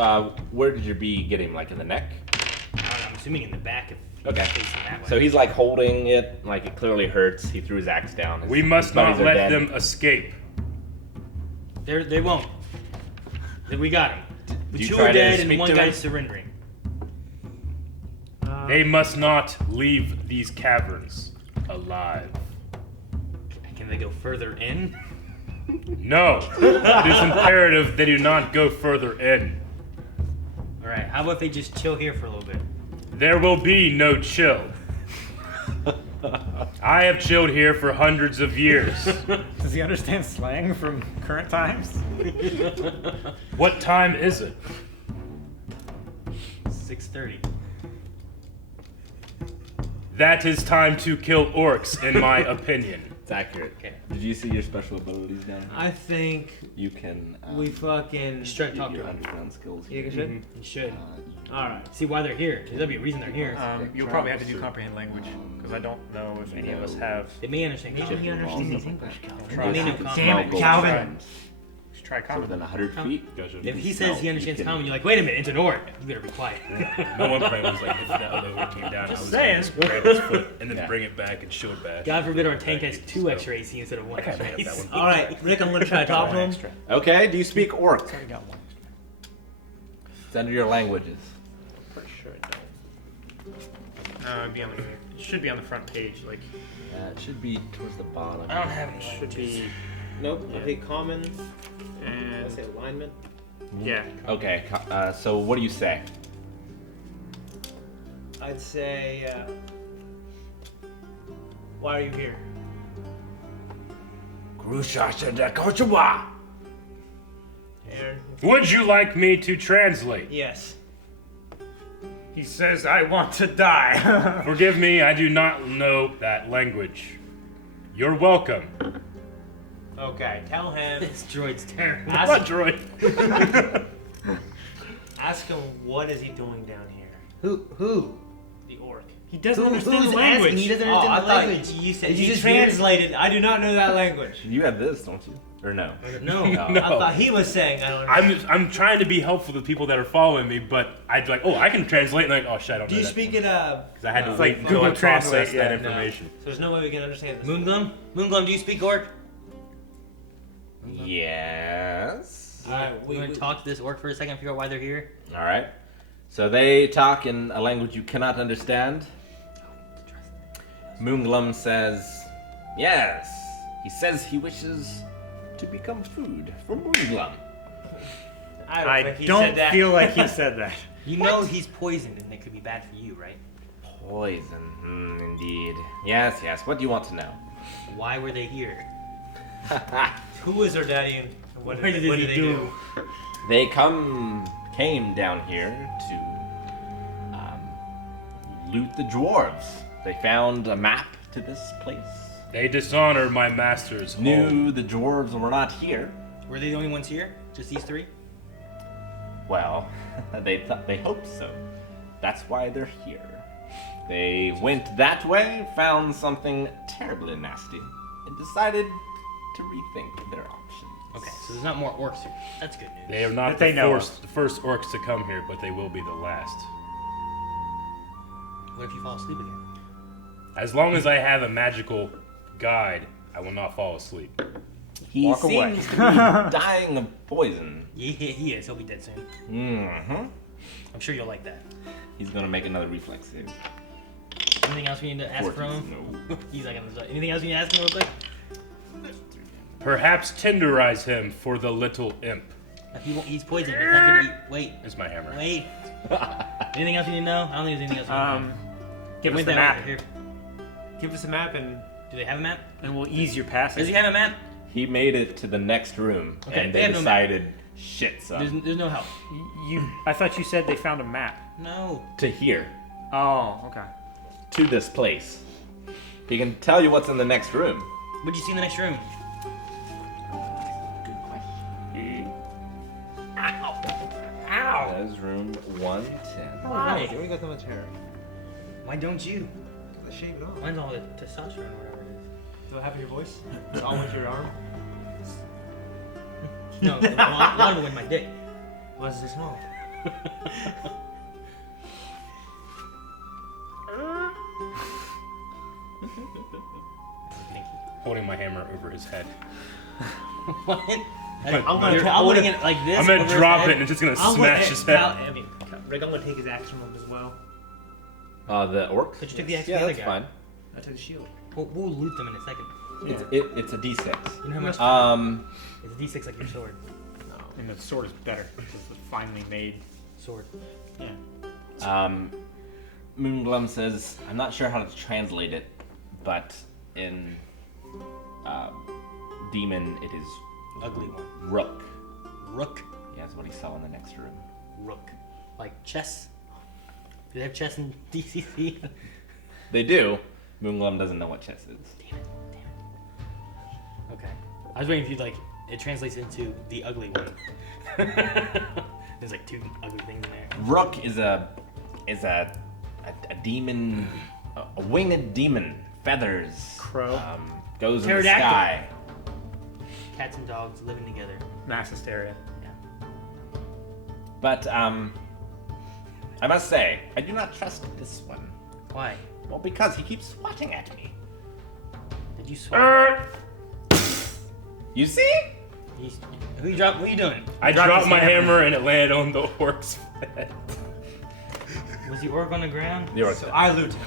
Where did your bee get him? Like in the neck? I don't know, I'm assuming in the back if he's Okay. facing that way. So he's like holding it, like it clearly hurts. He threw his axe down. His- We must his not buddies are let dead. them escape. They won't. We got him. Did you 2 try are to dead and speak 1 to guy's him? surrendering. They must not leave these caverns alive. Can they go further in? No, it is imperative they do not go further in. Alright, how about they just chill here for a little bit? There will be no chill. I have chilled here for hundreds of years. Does he understand slang from current times? What time is it? 6:30. That is time to kill orcs, in my opinion. It's accurate. Okay. Did you see your special abilities down? I think You can. we fucking. Just try to talk to your them. underground skills. Yeah, here. good shit. You should. All right. See why they're here. There'll be a reason they're here. You'll probably have to do comprehend language, because I don't know if any of us have. They may understand. Maybe he understands English, They Calvin. may know Damn it, common. Calvin. try So common. within 100 feet. Gotcha. If he smell- says he understands you can- common, you're like, wait a minute, it's an orc. You better be quiet. My one plan was like, if that other came down, I was saying. going to grab his foot and then Yeah. bring it back and shield bash. God forbid our Back tank has it, 2 so- extra AC instead of 1 I kinda extra got that AC. one. All right, Rick, I'm gonna try to talk to him. Extra. Okay, do you speak orc? It's already got one. It's under your languages. Pretty sure I don't. No, it'd be on the, it should be on the front page. Like, It should be towards the bottom. I don't have any should languages. be. Nope. Yeah. Okay, common. And Let's say alignment. yeah. Okay, so what do you say? I'd say, why are you here? Aaron? Would you like me to translate? Yes. He says, "I want to die." Forgive me, I do not know that language. You're welcome. Okay, tell him. This droid's terrible. What droid? Ask him what is he doing down here. Who? The orc. He doesn't understand Who's the language. asking? He doesn't Oh, I understand the thought language. you said Did you he just translated. I do not know that language. You have this, don't you? Or no? No. No. I thought he was saying I don't understand. I'm trying to be helpful to the people that are following me, but I'd be like, oh, I can translate. And like, oh shit, I don't Do know you that. speak it? Because I had to It's wait like until I Google Translate, processed that yeah. information. So there's no way we can understand this. Moonglum? Moonglum, do you speak orc? Yes. Alright, We want to talk to this orc for a second, figure out why they're here? All right. So they talk in a language you cannot understand. Moonglum says, yes. He says he wishes to become food for Moonglum. I don't think he don't said that. feel like he said that. You know he's poisoned and it could be bad for you, right? Poison, indeed. Yes, yes. What do you want to know? Why were they here? Who is their daddy and what What did did they he do? They came down here to loot the dwarves. They found a map to this place. They dishonor my master's home. Knew the dwarves were not here. Were they the only ones here? Just these 3? Well, they hoped so. That's why they're here. They went that way, found something terribly nasty, and decided to rethink their options. Okay, so there's not more orcs here. That's good news. They are not That they know of. the first orcs to come here, but they will be the last. What if you fall asleep again? As long as I have a magical guide, I will not fall asleep. He Walk away. seems to be dying of poison. He is. He'll be dead soon. Mm-hmm. I'm sure you'll like that. He's gonna make another reflex save. Anything else we need to ask from him? No. He's not gonna. Anything else we need to ask him real quick? Perhaps tenderize him for the little imp. He's poisoned. He's not gonna eat. Wait. Is my hammer. Wait. Anything else you need to know? I don't think there's anything else you need to know. Give us Wait the that map, way, here. Give us a map and Do they have a map? and we'll ease your Does passage. he have a map? He made it to the next room, Okay, and they they have no map. decided, shit, son, There's no help. I thought you said they found a map. No. to here, Oh, okay. to this place. He can tell you what's in the next room. What'd you see in the next room? That is room 110. Why? You only got that much hair. Why don't you? Shave it off. Mine's all the testosterone or whatever it Does it happen in your voice? It's all with your arm? is. No, a lot of it went in my dick. Why is it small? Thank you. Holding my hammer over his head. What? I'm gonna- You're I'm holding gonna- it like this. I'm gonna over his drop head? it and it's just gonna I'm smash his head. I mean, Rick, I'm gonna take his axe from him as well. The orcs? Could you take the axe Yeah, from the that's other guy? fine. I took the shield. We'll loot them in a second. It's a d6. You know how much? It's a D6 like your sword. And the sword is better because it's a finely made Sword. Yeah. Moonglum says, I'm not sure how to translate it, but in demon it is Ugly one. rook. Rook. Yeah, that's what he saw in the next room. Rook. Like chess. Do they have chess in DCC? They do. Moonglum doesn't know what chess is. Damn it. Okay. I was waiting if you'd like, it translates into the ugly one. There's like 2 ugly things in there. Rook is a demon, a winged demon, feathers. Crow. Goes in the Pterodactyl. sky. cats and dogs living together. Mass hysteria. But, I must say, I do not trust this one. Why? Well, because he keeps swatting at me. Did you swear? You see? Who you drop? What are you doing? I dropped my hammer and it landed on the orc's head. Was the orc on the ground? The orc So dies. I loot him.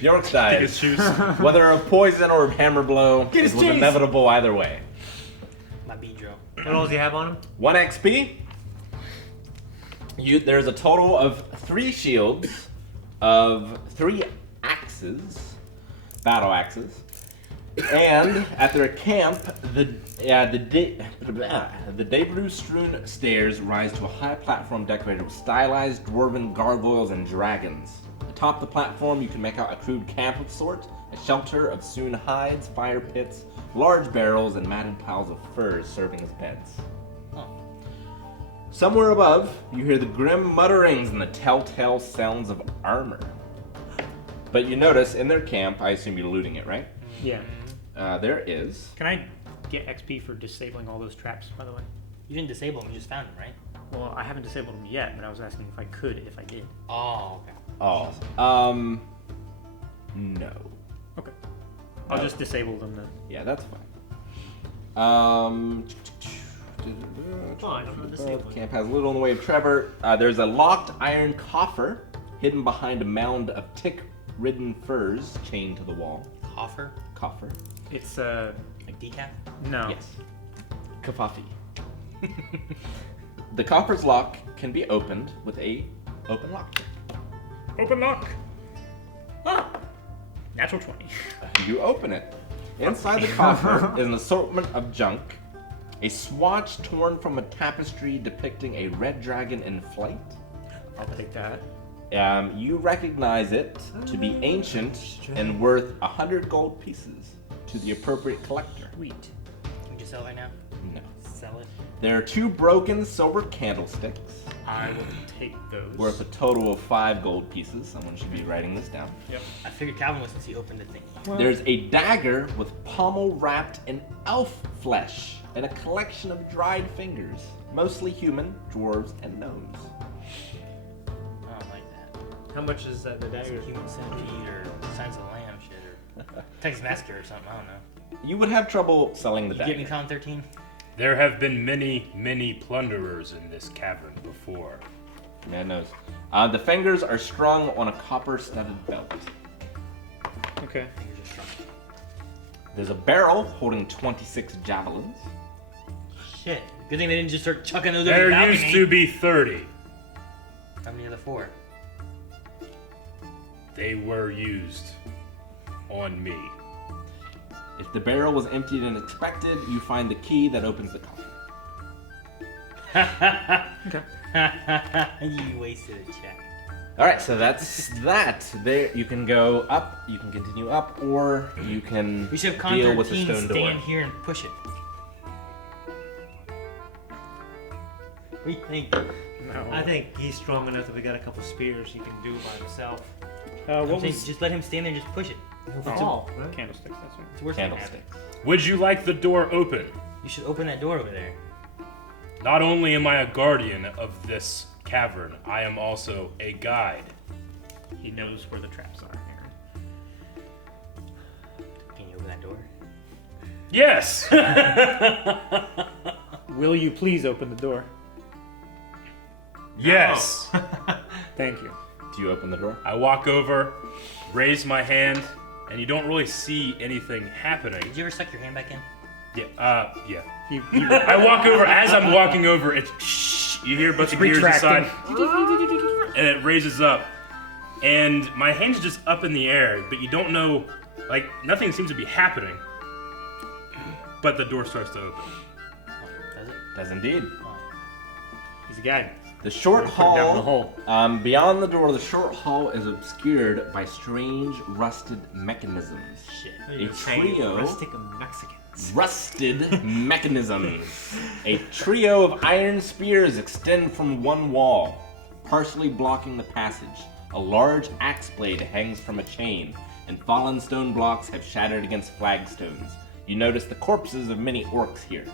The orc Take dies. his shoes. Whether a poison or a hammer blow, Get his it was teeth. inevitable either way. My Beedrill. What all does he have on him? 1 XP. There's a total of 3 shields, of 3 axes, battle axes, and at their camp, the debris-strewn stairs rise to a high platform decorated with stylized dwarven gargoyles and dragons. Atop the platform, you can make out a crude camp of sort, a shelter of sewn hides, fire pits, large barrels, and matted piles of furs serving as beds. Somewhere above, you hear the grim mutterings and the telltale sounds of armor. But you notice in their camp, I assume you're looting it, right? Yeah. There is. Can I get XP for disabling all those traps, by the way? You didn't disable them. You just found them, right? Well, I haven't disabled them yet, but I was asking if I could if I did. Oh, okay. Oh. No. Okay. I'll just disable them then. Yeah, that's fine. Fine, I'm not disabled. Camp has little in the way of Trevor. There's a locked iron coffer hidden behind a mound of tick-ridden furs chained to the wall. Coffer? Coffer. It's Like decaf? no. Yes. Kafafi. The coffer's lock can be opened with a open lock. Open lock. Ah. Natural 20. You open it. Inside the coffer is an assortment of junk. A swatch torn from a tapestry depicting a red dragon in flight. I'll take that. You recognize it to be ancient and worth 100 gold pieces to the appropriate collector. Sweet. Can we just sell it right now? No. Sell it? There are 2 broken silver candlesticks I will take those. worth a total of 5 gold pieces. Someone should be writing this down. Yep. I figured Calvin was since he opened the thing. There's a dagger with pommel wrapped in elf flesh and a collection of dried fingers, mostly human, dwarves, and gnomes. I don't like that. How much is the Some dagger? human centipede or Signs of the Lamb shit or Texas Massacre or something. I don't know. You would have trouble selling the You dagger. get me Con 13? There have been many, many plunderers in this cavern before. Man knows. The fingers are strung on a copper-studded belt. Okay. Fingers are strong. There's a barrel holding 26 javelins. Shit. Good thing they didn't just start chucking those over the There balcony. used to be 30. How many are there for? They were used on me. If the barrel was emptied and expected, you find the key that opens the coffer. Okay. You wasted a check. All right, so that's that. There, you can go up, you can continue up, or you can We should have Con deal with the 13 stone stand door. here and push it. What do you think? No. I think he's strong enough that we got a couple spears he can do by himself. I'm What saying was just let him stand there and just push it. Oh, right? candlesticks? That's right. It's worse than having. Candlesticks. Would you like the door open? You should open that door over there. Not only am I a guardian of this cavern, I am also a guide. He knows where the traps are, Aaron. Can you open that door? Yes! Will you please open the door? Yes! Thank you. Do you open the door? I walk over, raise my hand, and you don't really see anything happening. Did you ever suck your hand back in? Yeah, yeah. You I walk over, as I'm walking over, it's shh, you hear a bunch of gears retracting. inside, and it raises up. And my hand's just up in the air, but you don't know, like, nothing seems to be happening. But the door starts to open. Does it? Does indeed. He's a guy. The short Put him down the hall, hole. beyond the door, the short hall is obscured by strange rusted mechanisms. Shit. A trio. Rustic Mexicans. Rusted mechanisms. A trio of iron spears extend from one wall, partially blocking the passage. A large axe blade hangs from a chain, and fallen stone blocks have shattered against flagstones. You notice the corpses of many orcs here.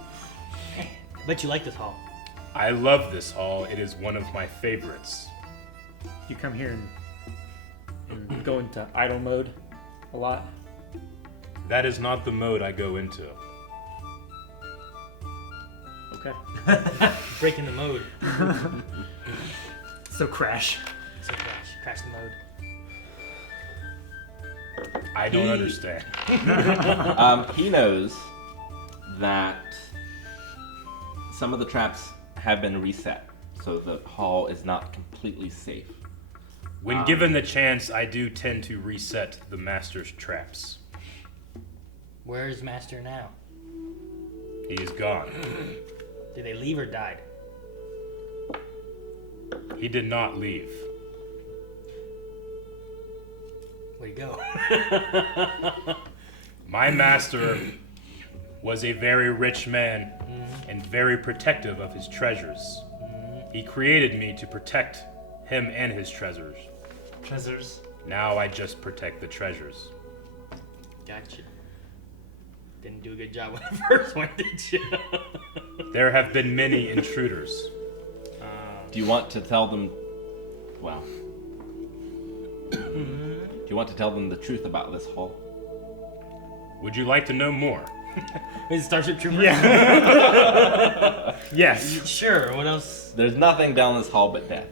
Bet you like this hall. I love this hall. It is one of my favorites. You come here and go into idle mode a lot. That is not the mode I go into. Okay. Breaking the mode. So crash. So crash the mode. I don't understand. He knows that some of the traps have been reset, so the hall is not completely safe. When given the chance, I do tend to reset the master's traps. Where is Master now? He is gone. Did they leave or died? He did not leave. Where'd he go? My master was a very rich man and very protective of his treasures. He created me to protect him and his treasures. Treasures. Now I just protect the treasures. Gotcha. Didn't do a good job when I first went, did you? There have been many intruders. Do you want to tell them? Well, do you want to tell them the truth about this hall? Would you like to know more? Is it Starship Troopers? Yeah. Yes. Sure, what else? There's nothing down this hall but death.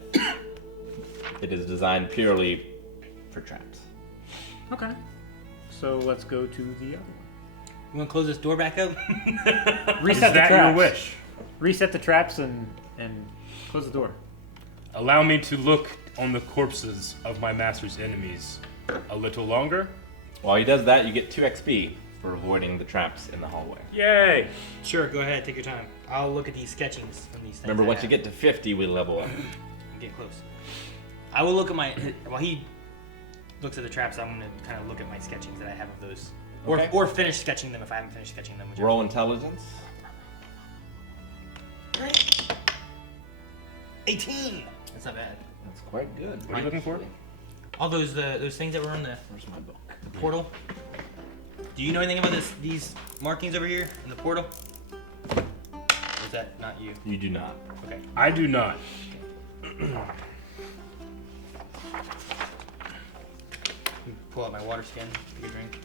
It is designed purely for traps. Okay. So let's go to the other one. You want to close this door back up? Reset Is the that traps. your wish? Reset the traps and close the door. Allow me to look on the corpses of my master's enemies a little longer. While he does that, you get 2 XP for avoiding the traps in the hallway. Yay! Sure, go ahead, take your time. I'll look at these sketchings from these things. Remember, I once you have. get to 50, we level up. Get close. I will look at my. While he looks at the traps, I'm going to kind of look at my sketchings that I have of those. Okay. Or finish sketching them if I haven't finished sketching them. Whichever. Roll intelligence. 18! That's not bad. That's quite good. What are you looking for? All those things that were on the Where's my book? portal. Do you know anything about these markings over here in the portal? Or is that not you? You do not. Okay. I do not. Pull out my water skin. Take a drink.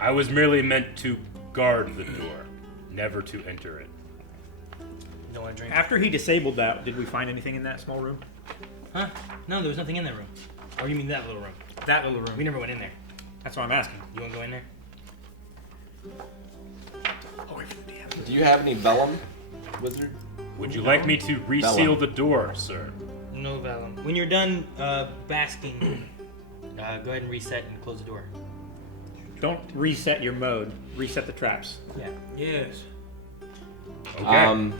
I was merely meant to guard the door, never to enter it. You don't want to drink? After he disabled that, did we find anything in that small room? Huh? No, there was nothing in that room. Or you mean that little room? That little room. We never went in there. That's what I'm asking. You want to go in there? Do you have any vellum, wizard? Would you like me to reseal the door, sir? No vellum. When you're done basking, go ahead and reset and close the door. Don't reset your mode. Reset the traps. Yeah. Yes. Okay.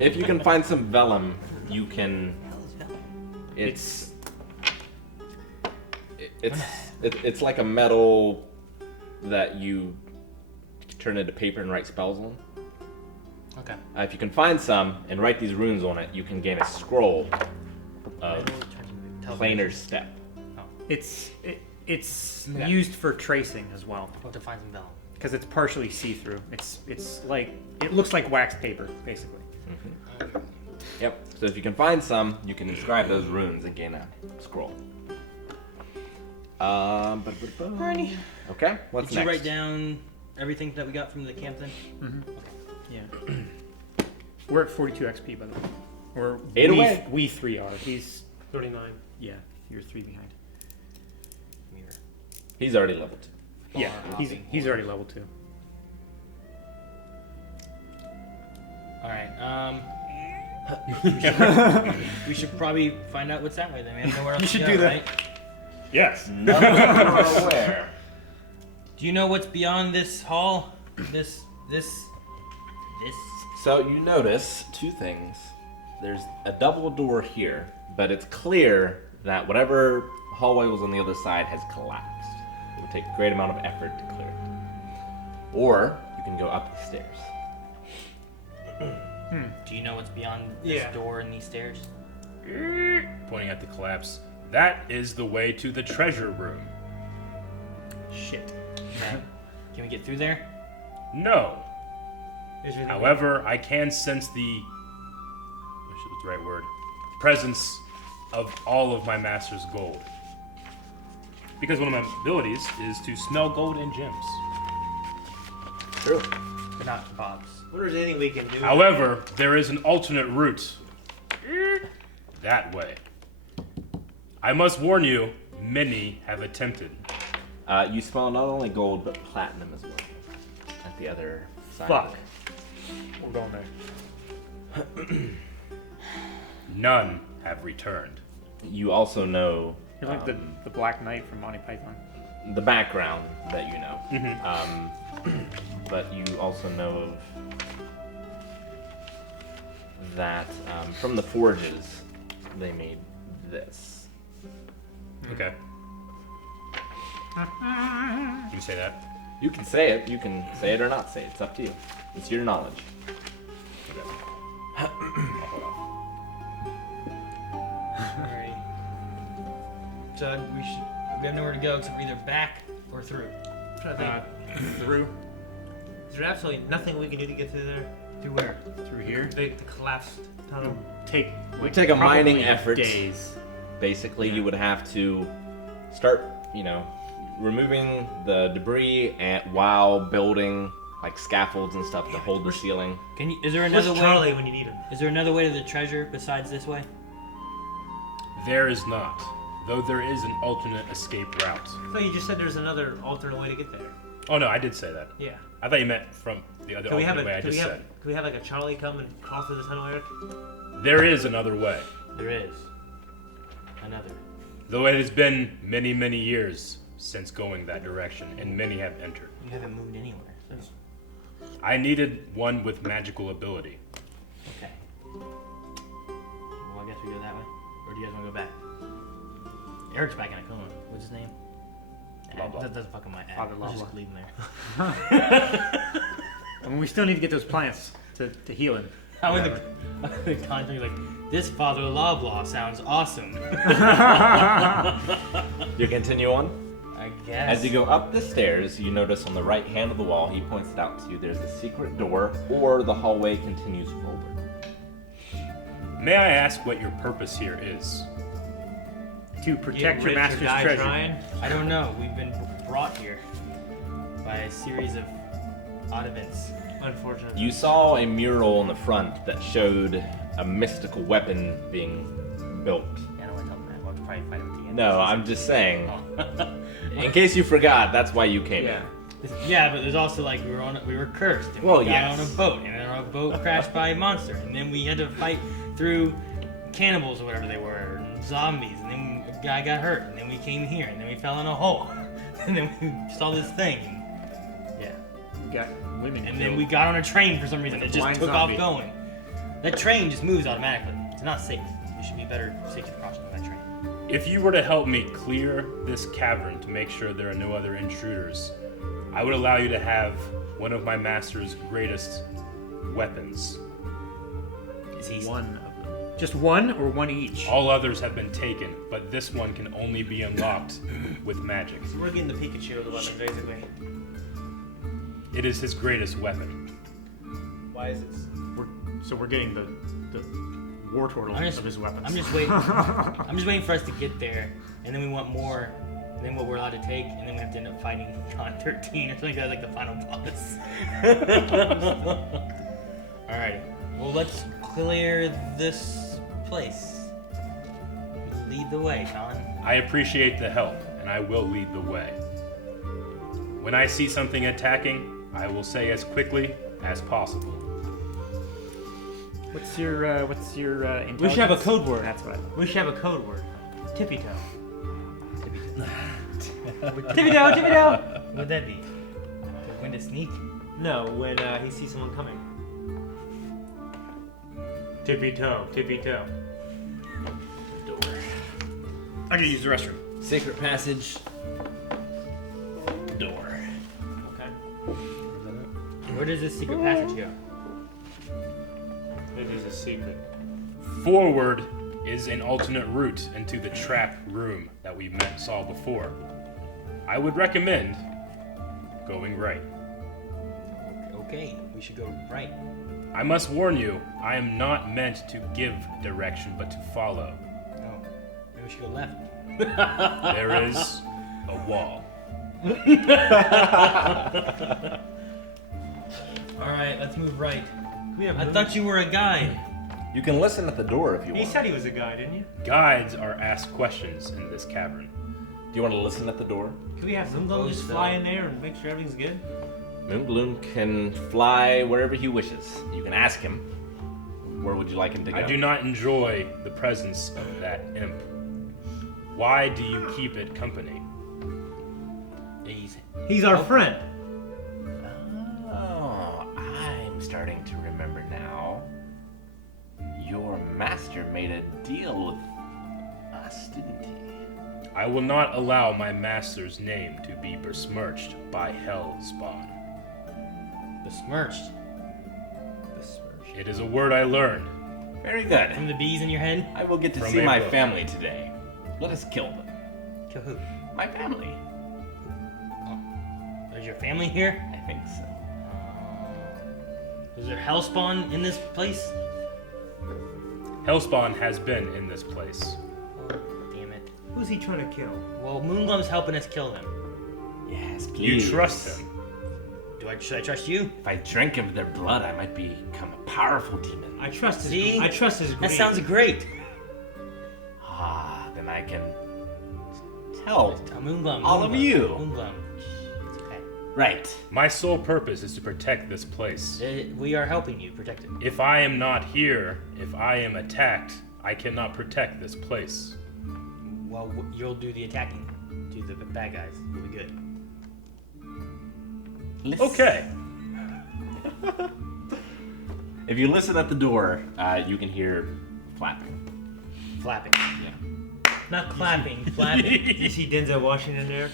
If you can find some vellum, you can. It's like a metal that you turn into paper and write spells on. Okay. If you can find some and write these runes on it, you can gain a scroll of planar step. It's Yeah. used for tracing as well We'll have to find some vellum. because it's partially see-through. It's like it looks like wax paper basically. Yep. So if you can find some, you can inscribe those runes and gain a scroll. Alrighty. Okay. What's Did next? you write down everything that we got from the camp then? Yeah. We're at 42 XP by the way. Or 8 away. we 3 are. He's 39. yeah. You're 3 behind. Mirror. He's already level 2. Yeah. He's already level 2. Alright, we should probably find out what's that way then, man. Nowhere else You should to go, do that. right? Yes. None of them are aware. Do you know what's beyond this hall? This. So you notice 2 things. There's a double door here, but it's clear that whatever hallway was on the other side has collapsed. It would take a great amount of effort to clear it. Or you can go up the stairs. Do you know what's beyond this Yeah. door and these stairs? Pointing at the collapse. That is the way to the treasure room. shit. Okay. Can we get through there? No. Is there anything- However, I can sense what's the right word? Presence of all of my master's gold. Because one of my abilities is to smell gold and gems. True. But not Bob's. What is anything we can do? However, there is an alternate route. That way. I must warn you, many have attempted. You smell not only gold, but platinum as well. At the other side. Fuck. We're going there. None have returned. You also know You're like the Black Knight from Monty Python. the background that you know. Mhm. But you also know of that from the forges, they made this. Okay. You say that? You can say it. You can say it or not say it. It's up to you. It's your knowledge. Okay. I'll hold off. Alrighty. So We have nowhere to go except for either back or through. I'm trying to think. Through Is there absolutely nothing we can do to get through there? Through where? through here. The collapsed tunnel. Take We take a mining probably effort. Days. Basically, you would have to start, removing the debris while building like scaffolds and stuff to hold the ceiling. Is there Where's another way? Charlie when you need him? Is there another way to the treasure besides this way? There is not, though there is an alternate escape route. I thought you just said there's another alternate way to get there. Oh no, I did say that. Yeah. I thought you meant from the other Can we have alternate way I can just we have said. can we have like a Charlie come and crawl through the tunnel, Eric? There is another way, There is. Another. though it has been many, many years since going that direction, and many have entered. You haven't moved anywhere. So. I needed one with magical ability. Okay. Well, I guess we go that way. Or do you guys want to go back? Eric's back in a coma. What's his name? Blah, blah. That doesn't fucking matter. Blah, blah, Let's blah. just leave him there. I mean, we still need to get those plants to heal him. How in the context, like, this Father Loblaw sounds awesome. You continue on. I guess. As you go up the stairs, you notice on the right hand of the wall, he points it out to you, there's a secret door, or the hallway continues forward. May I ask what your purpose here is? To protect your master's treasure. Trying. I don't know. We've been brought here by a series of odd events. Unfortunately. You saw a mural in the front that showed a mystical weapon being built. I don't want to tell them that. We'll probably fight them at the end. No, I'm just saying, Oh. in case you forgot, that's why you came in. Yeah, but there's also like we were cursed. And Well, we got yes. on a boat, and then our boat crashed by a monster, and then we had to fight through cannibals or whatever they were, and zombies, and then a guy got hurt, and then we came here, and then we fell in a hole, and then we saw this thing. Yeah, We got women. and then we got on a train for some reason. Like It a just blind took zombie. off going. That train just moves automatically. It's not safe. There should be better safety precautions on that train. If you were to help me clear this cavern to make sure there are no other intruders, I would allow you to have one of my master's greatest weapons. Is he one of them. Just one or one each? All others have been taken, but this one can only be unlocked with magic. So we're getting the Pikachu of the weapon, basically. It is his greatest weapon. Why is it? So we're getting the war turtle I'm just- of his weapons. I'm just waiting. I'm just waiting for us to get there, and then we want more than what we're allowed to take, and then we have to end up fighting Con 13 or something like the final boss. Alright. Well, let's clear this place. Lead the way, Con. I appreciate the help, and I will lead the way. When I see something attacking, I will say as quickly as possible. What's your intelligence? We should have a code word. That's what. We should have a code word. Tippy toe. Tippy toe, tippy toe. What would that be? The wind to sneak? No, when he sees someone coming. Tippy toe, tippy toe. I gotta use the restroom. Sacred passage. Door. Okay. Where does this secret passage go? It is a secret. Forward is an alternate route into the trap room that we saw before. I would recommend going right. Okay, we should go right. I must warn you, I am not meant to give direction, but to follow. Oh, maybe we should go left. There is a wall. All right, let's move right. We have I thought you were a guide. You can listen at the door if you He want. said he was a guy, didn't you? Guides are asked questions in this cavern. Do you want to listen at the door? Can we have some Suppose just so. fly in there and make sure everything's good? Moongloom can fly wherever he wishes. You can ask him. Where would you like him to go? I do not enjoy the presence of that imp. Why do you keep it company? He's our friend. Oh, I'm starting to remember now. Your master made a deal with us, didn't he? I will not allow my master's name to be besmirched by Hellspawn. Besmirched. It is a word I learned. Very good. From the bees in your head? I will get to From see my April. family today. Let us kill them. Kill who? My family. Is your family here? I think so. Is there hellspawn in this place? Hellspawn has been in this place. Oh, damn it. Who's he trying to kill? Well, Moongloom's helping us kill them. Yes, You please. trust him. Should I trust you? If I drink of their blood, I might become a powerful demon. I trust his. See? I trust his. That greed. sounds great. Ah, then I can tell. Moongloom. All of you. Moongloom. It's okay. Right. My sole purpose is to protect this place. We are helping you protect it. If I am not here, if I am attacked, I cannot protect this place. Well, you'll do the attacking. Do the bad guys. We'll be good. Okay. If you listen at the door, you can hear flapping. Flapping. Yeah. Not clapping, flapping. You see Denzel Washington there?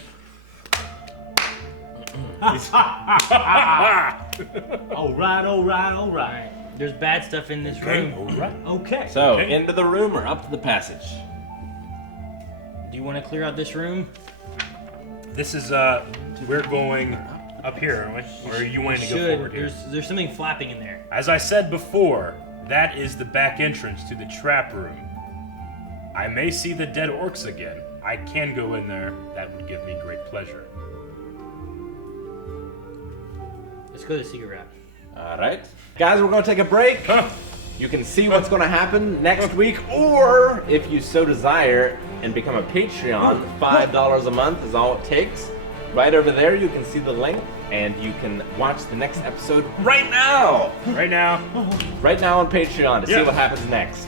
All right. Alright. There's bad stuff in this room. Alright. Okay. So, Okay. into the room or up to the passage? Do you want to clear out this room? This is, we're going up here, aren't we? Or are you wanting to go forward here? There's something flapping in there. As I said before, that is the back entrance to the trap room. I may see the dead orcs again. I can go in there. That would give me great pleasure. Let's go to the secret route. Alright. Guys, we're going to take a break. Huh. You can see what's going to happen next week, or if you so desire and become a Patreon, $5 a month is all it takes. Right over there, you can see the link, and you can watch the next episode right now! Right now. Right now on Patreon to see Yeah. what happens next.